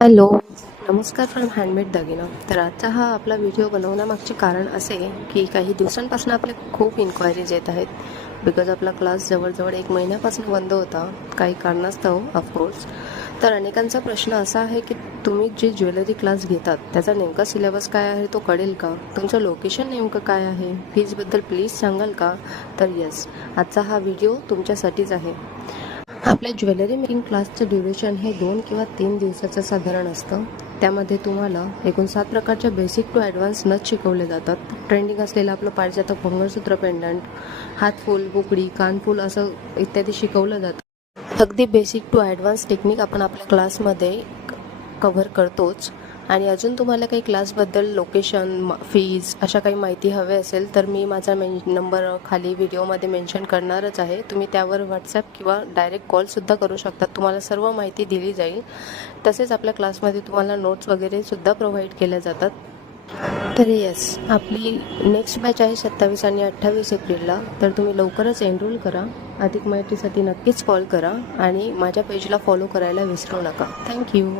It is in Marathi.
हॅलो, नमस्कार फ्रॉम हँडमेड दागिना. तर आजचा हा आपला व्हिडिओ बनवण्यामागचे कारण असे की काही दिवसांपासून आपले खूप इन्क्वायरीज येत आहेत. बिकॉज आपला क्लास जवळजवळ 1 महिन्यापासून बंद होता, काही कारणास्तव ऑफकोर्स. तर अनेकांचा प्रश्न असा आहे की तुम्ही जे ज्वेलरी क्लास घेतात त्याचा नेमका सिलेबस काय आहे तो कळेल का? तुमचं लोकेशन नेमकं काय आहे? फीजबद्दल प्लीज सांगाल का? तर येस, आजचा हा व्हिडिओ तुमच्यासाठीच आहे. आपल्या ज्वेलरी मेकिंग क्लासचं ड्युरेशन हे 2 किंवा 3 दिवसाचं साधारण असतं. त्यामध्ये तुम्हाला एकूण 7 प्रकारच्या बेसिक टू ॲडव्हान्स नथ शिकवले जातात. ट्रेंडिंग असलेलं आपलं पारिजातक मंगळसूत्र पेंडंट, हातफूल, बुकडी, कानफूल असं इत्यादी शिकवलं जातं. अगदी बेसिक टू ॲडव्हान्स टेक्निक आपण आपल्या क्लासमध्ये कव्हर करतोच. आणि अजून तुम्हाला काही क्लासबद्दल लोकेशन, फीज अशा काही माहिती हवे असेल तर मी माझा नंबर खाली व्हिडिओमध्ये मेन्शन करणारच आहे. तुम्ही त्यावर व्हॉट्सॲप किंवा डायरेक्ट कॉलसुद्धा करू शकतात. तुम्हाला सर्व माहिती दिली जाईल. तसेच आपल्या क्लासमध्ये तुम्हाला नोट्स वगैरेसुद्धा प्रोव्हाइड केल्या जातात. तर येस, आपली नेक्स्ट बॅच आहे 27 आणि 28 एप्रिलला. तर तुम्ही लवकरच एनरोल करा. अधिक माहितीसाठी नक्कीच कॉल करा आणि माझ्या पेजला फॉलो करायला विसरू नका. थँक्यू.